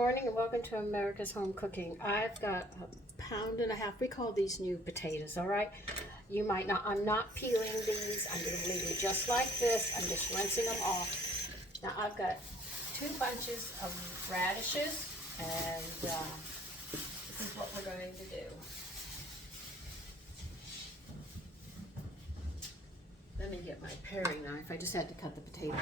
morning and welcome to America's Home Cooking. I've got 1.5 pounds. We call these new potatoes, all right? You might not, I'm not peeling these. I'm going to leave them just like this. I'm just rinsing them off. Now I've got 2 bunches of radishes and this is what we're going to do. Let me get my paring knife. I just had to cut the potato.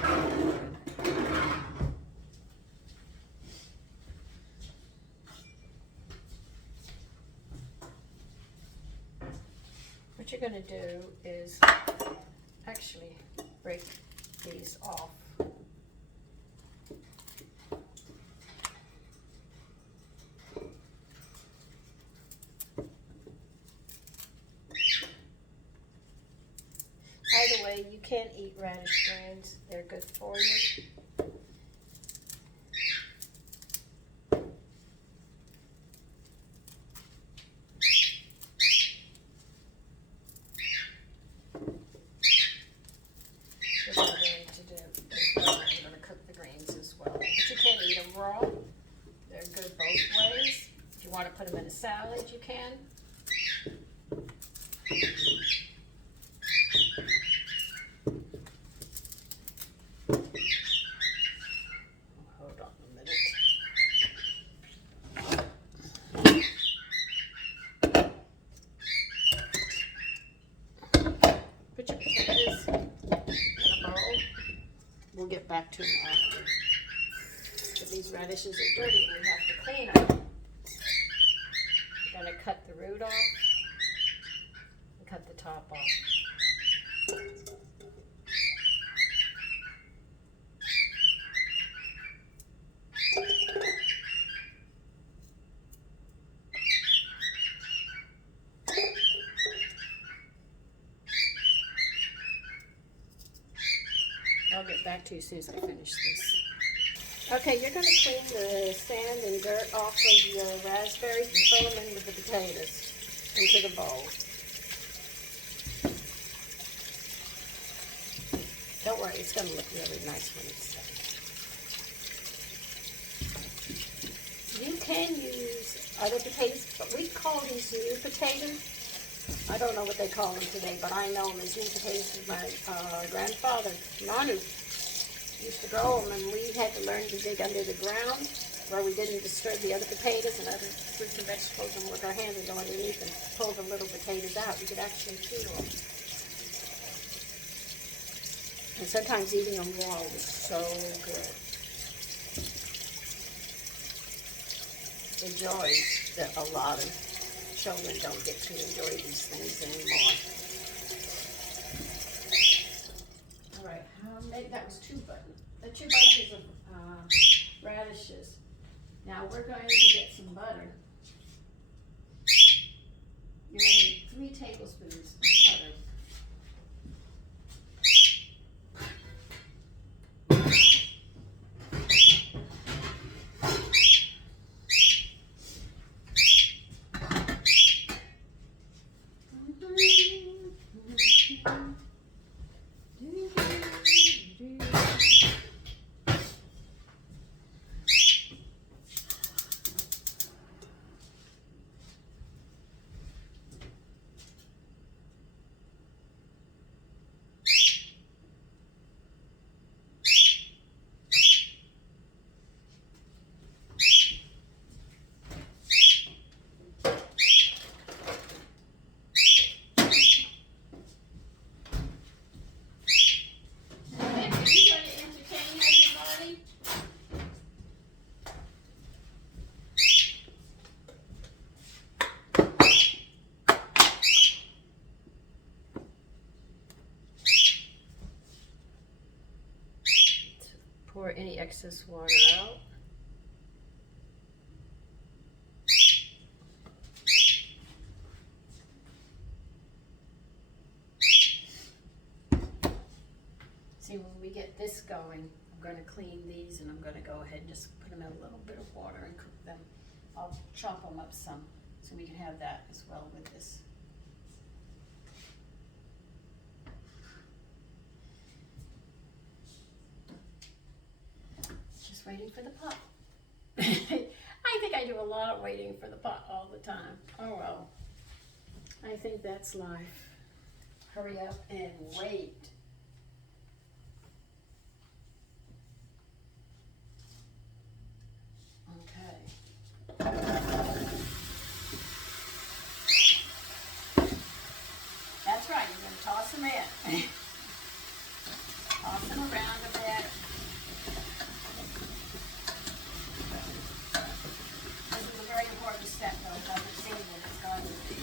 What you're going to do is actually break these off. By the way, you can eat radish greens. They're good for you. What I'm going to do is I'm going to cook the greens as well. But you can eat them raw. They're good both ways. If you want to put them in a salad, you can. Hold on a minute. Put your potatoes in a bowl. We'll get back to them after. But these radishes are dirty and we have to clean them. You're going to cut the root off and cut the top off. I'll get back to you as soon as I finish this. Okay, you're going to clean the sand and dirt off of your raspberries and throw them in with the potatoes into the bowl. Don't worry, it's going to look really nice when it's done. You can use other potatoes, but we call these new potatoes. I don't know what they call them today, but I know them as new potatoes. My grandfather, Manu, used to grow them, and we had to learn to dig under the ground where we didn't disturb the other potatoes and other fruits and vegetables, and with our hands and go underneath and pull the little potatoes out. You could actually chew them. And sometimes eating them raw was so good. The joys that a lot of children don't get to enjoy these things anymore. All right, that was 2 bunches of radishes. Now we're going to get some butter. You're going to need 3 tablespoons of butter. Pour any excess water out. See, when we get this going, I'm going to clean these and I'm going to go ahead and just put them in a little bit of water and cook them. I'll chop them up some so we can have that as well with this. Just waiting for the pot. lot of waiting for the pot all the time. Oh well. I think that's life. Hurry up and wait. Okay. That's right, you're going to toss them in. Toss them around a bit. This is a very important step, though. It doesn't seem that it's going to be.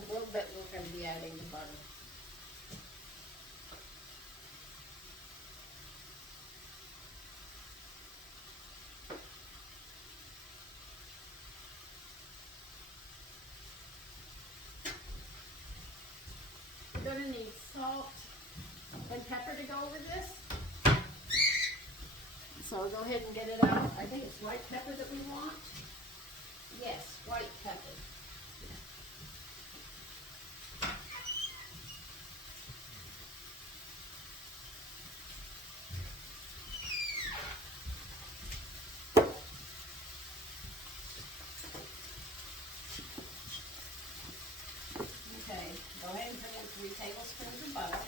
A little bit we're going to be adding the butter. We're going to need salt and pepper to go over this. So I'll go ahead and get it out. I think it's white pepper that we want. Yes, white pepper. Okay, go ahead and put in 3 tablespoons of butter.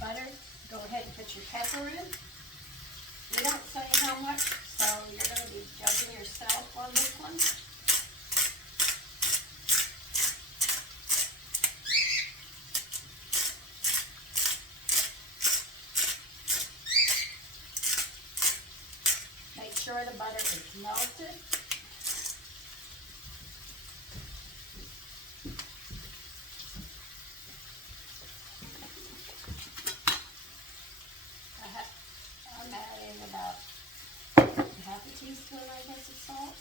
Butter. Go ahead and put your pepper in. We don't say how much, so you're going to be judging yourself on this one. Make sure the butter is melted. I'm adding about half a teaspoon, I guess, of salt.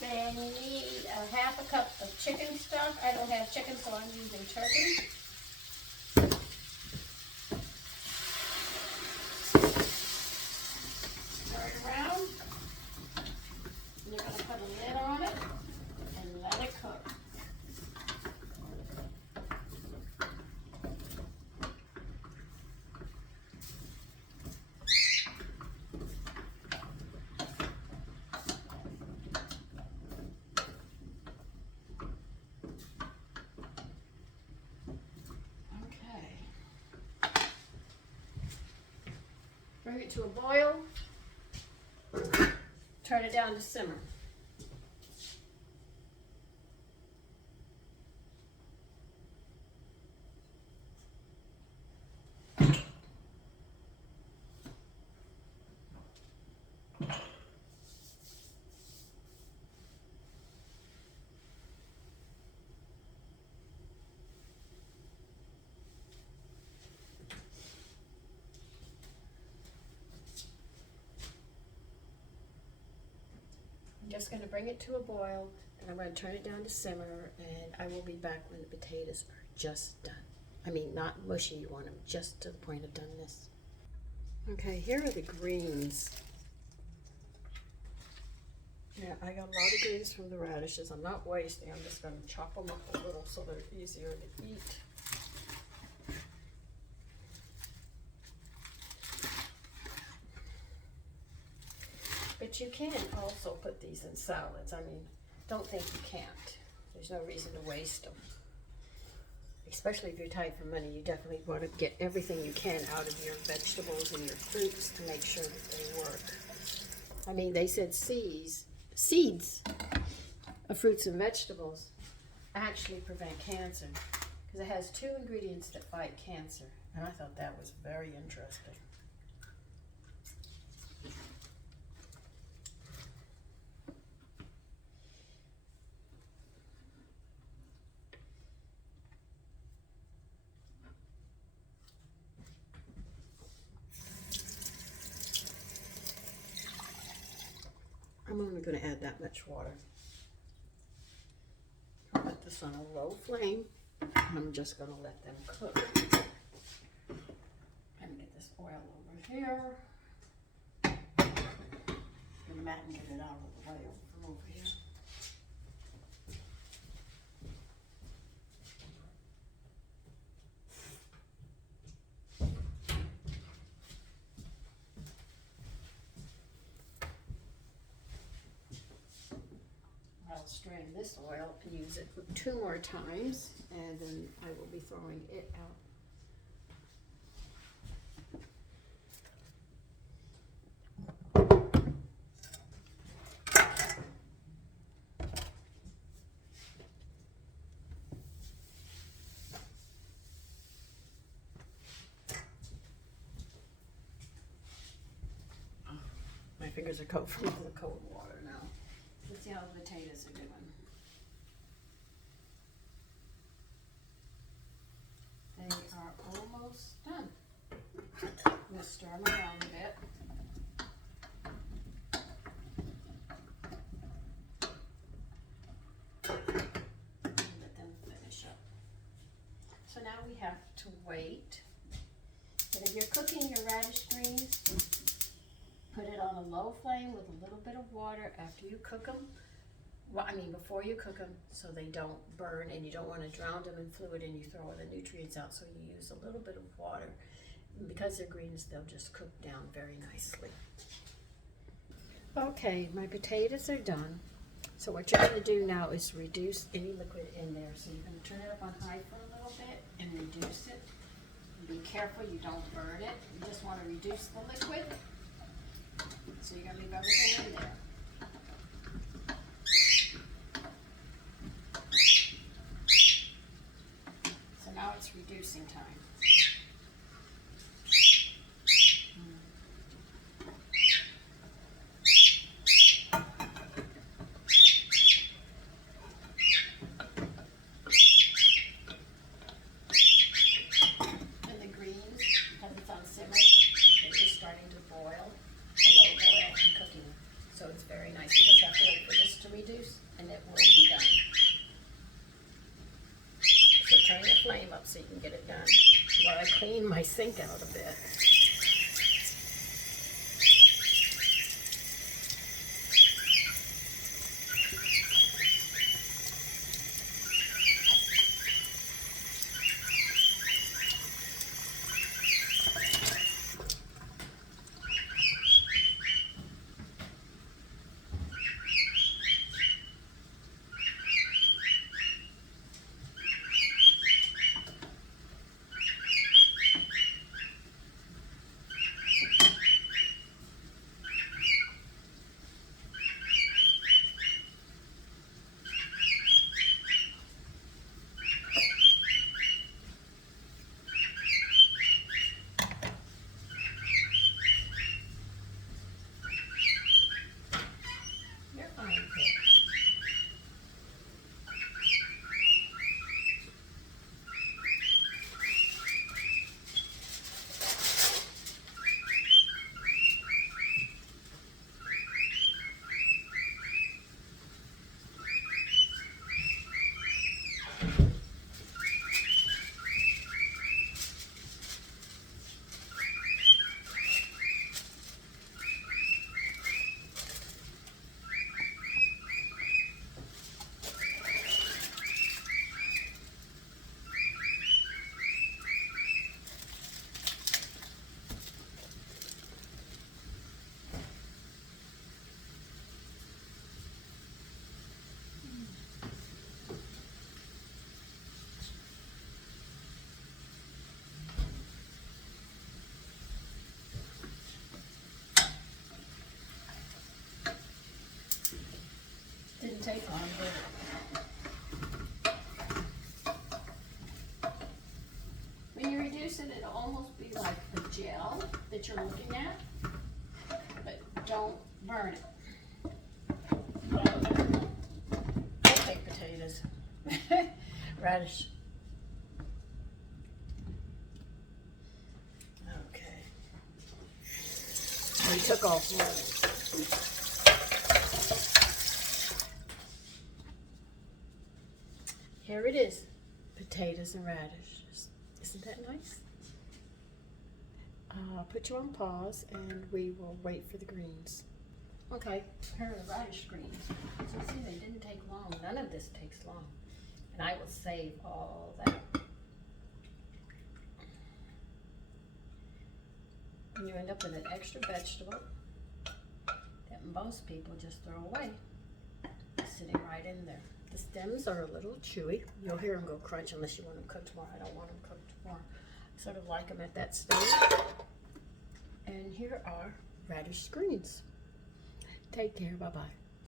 Then you need a half a cup of chicken stock. I don't have chicken, so I'm using turkey. Stir it around. You're going to put a lid on it and let it cook. Bring it to a boil. Turn it down to simmer. I'm just going to bring it to a boil, and I'm going to turn it down to simmer, and I will be back when the potatoes are just done. I mean, not mushy, you want them just to the point of doneness. Okay, here are the greens. Yeah, I got a lot of greens from the radishes. I'm not wasting, I'm just going to chop them up a little so they're easier to eat. But you can also put these in salads. I mean, don't think you can't. There's no reason to waste them. Especially if you're tight for money, you definitely want to get everything you can out of your vegetables and your fruits to make sure that they work. I mean, they said seeds of fruits and vegetables actually prevent cancer because it has 2 ingredients that fight cancer. And I thought that was very interesting. I'm only going to add that much water. I'll put this on a low flame. I'm just going to let them cook. And get this oil over here. And Matt can get it out of the way from over here. I'll strain this oil and use it 2 more times, and then I will be throwing it out. My fingers are coated from the cold water now. Let's see how the potatoes are doing. They are almost done. I'm going to stir them around a bit. And let them finish up. So now we have to wait. But if you're cooking your radish greens, put it on a low flame with a little bit of water after you cook them. Well, I mean, before you cook them, so they don't burn, and you don't want to drown them in fluid and you throw all the nutrients out, so you use a little bit of water. And because they're greens, they'll just cook down very nicely. Okay, my potatoes are done. So what you're going to do now is reduce any liquid in there. So you're going to turn it up on high for a little bit and reduce it. Be careful you don't burn it. You just want to reduce the liquid. So you're going to leave everything in there. So now it's reducing time. And the greens, because it's on simmer, they're just starting to boil, a low boil and cooking. So it's very nice. You just have to wait for this to reduce and it will be done. So turn your flame up so you can get it done. While I clean my sink out a bit. didn't take long, did it? When you reduce it, it'll almost be like the gel that you're looking at, but don't burn it. Okay, potatoes. Radish. Okay. We took off one. Here it is, potatoes and radishes. Isn't that nice? I'll put you on pause and we will wait for the greens. Okay, here are the radish greens. So see, they didn't take long. None of this takes long. And I will save all that. And you end up with an extra vegetable that most people just throw away, sitting right in there. The stems are a little chewy. You'll hear them go crunch unless you want them cooked more. I don't want them cooked more. I sort of like them at that stage. And here are radish greens. Take care. Bye-bye.